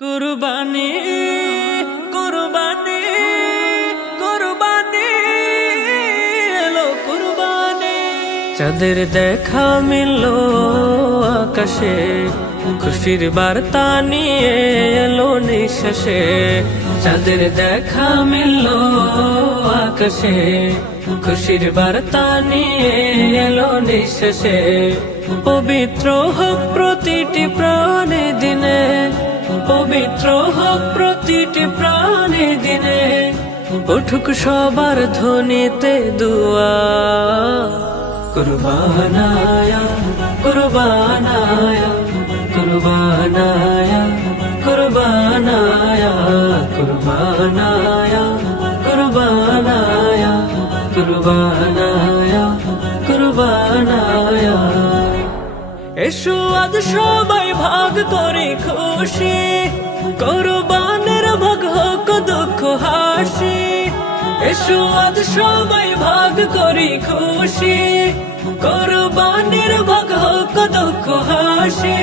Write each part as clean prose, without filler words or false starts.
কুরবানি কুরবানি কুরবানি এলো কুরবানি। চাঁদের দেখা মিলল আকাশে, খুশির বার্তা নিয়ে এলো নিঃশ্বাসে। চাঁদের দেখা মিলল আকাশে, খুশির বার্তা নিয়ে এলো নিঃশ্বাসে। পবিত্র হোক প্রতিটি প্রাণে দিনে, পবিত্র হোক প্রতিটি প্রাণে দিনে। উঠুক সবার ধ্বনিতে দুয়া, কুরবানায়া কুরবানায়া কুরবানায়া কুরবানায়া কুরবানায়া কুরবানায়া কুরবানায়া কুরবানায়া। এসো আজ সবাই ভাগ করে খুশি, কুরবানের ভাগ হোক দুঃখ হাসি। এসো আজ সবাই ভাগ করে খুশি, কুরবানের ভাগ হোক দুঃখ হাসি।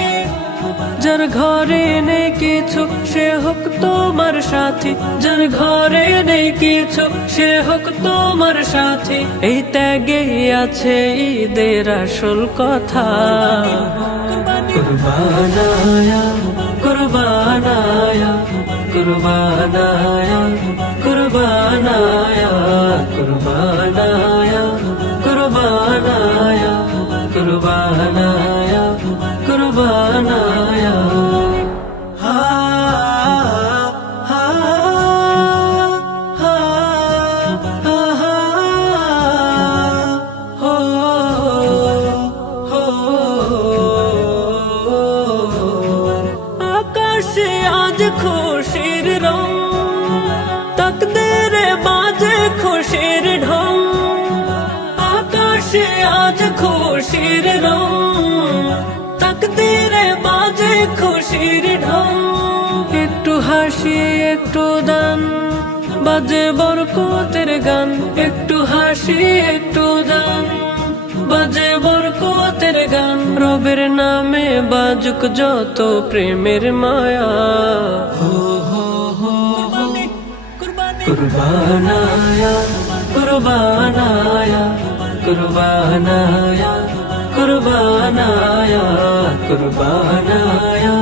যার ঘরে নেই কিছু সে হোক তোমার সাথী, যার ঘরে নেই কিছু সে হোক তোমার সাথী। এই ত্যাগে আছে ঈদের আসল কথা। কুরবানায়া কুরবানায়া কুরবানায়া কুরবানায়া কুরবানায়া কুরবানায়া কুরবানায়া কুরবানায়া। হা হা হা হা হো হো। আকাশে আজ খুশির রং, তাকদীরে বাজে খুশির ঢং। আকাশে আজ খুশির রং, তাকদীরে বাজে খুশির ঢং। একটু হাসি একটু দান, বাজে বরকতের গান। একটু হাসি একটু দান, বাজে বরকতের গান। রবের নামে বাজুক যত প্রেমের মায়া। হো হো হো কুরবানায়া কুরবানায়া কুরবানায়া কুরবানায়া কুরবানায়া